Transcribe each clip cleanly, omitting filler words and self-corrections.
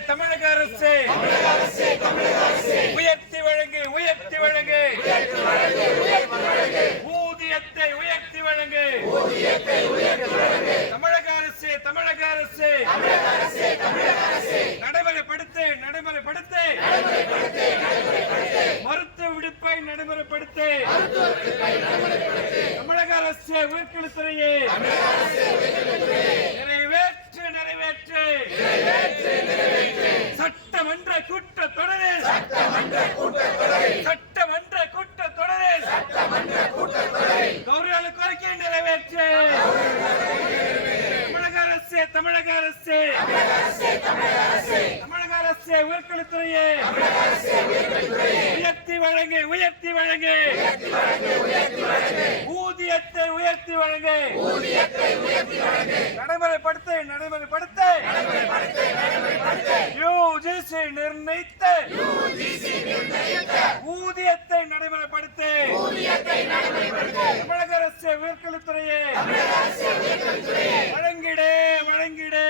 தமிழக அரசு உயர்த்தி வழங்கு ஊதியத்தை உயர்த்தி வழங்கு தமிழக அரசு நடைமுறைப்படுத்து மருத்துவ விடுப்பை நடைமுறைப்படுத்து தமிழக அரசு உயர்கல்வித்துறையை நிறைவேற்று சட்டமன்ற கூட்டத்தொடரில் கௌரவ கோரிக்கை நிறைவேற்று தமிழக அரசு உயர்கல்வித்துறையை உயர்த்தி வழங்கு ஊதியத்தை உயர்த்தி வழங்கு நடைமுறைப்படுத்து யுஜிசி நிர்ணயித்த ஊதியத்தை நடைமுறைப்படுத்து தமிழக அரசு உயர்கல்வித்துறையை வழங்கிடு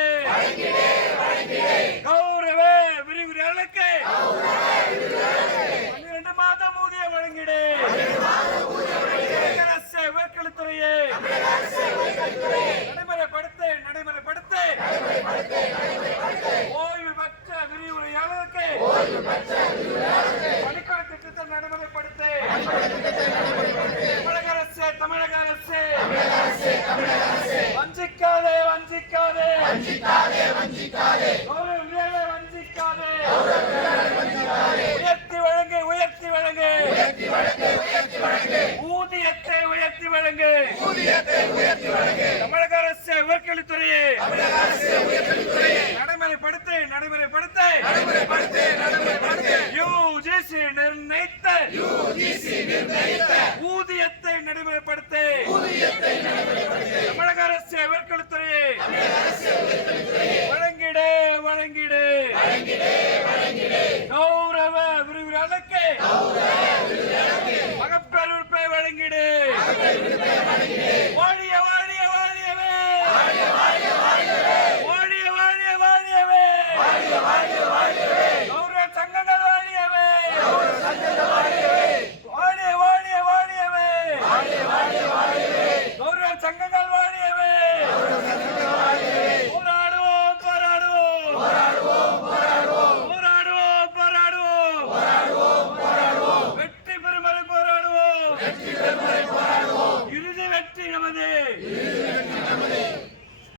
கௌரவ விரிவுரையாளருக்கு 12 மாதம் ஊதியம் வழங்கிடு அரசு உயர்கல்வித்துறையை நடைமுறைப்படுத்து ஓய்வு பெற்ற விரிவுரையாளருக்கு பணிக்கால திட்டத்தை நடைமுறைப்படுத்து தமிழக அரசு வஞ்சிக்காதே உயர்த்தி வழங்கு ஊதியத்தை உயர்த்தி வழங்கு தமிழக அரசு உயர்கல்வித்துறையை நடைமுறைப்படுத்து யுஜிசி நிர்ணயித்த ஊதியத்தை நடைமுறைப்படுத்து தமிழக அரசு உயர்கல்வித்துறையை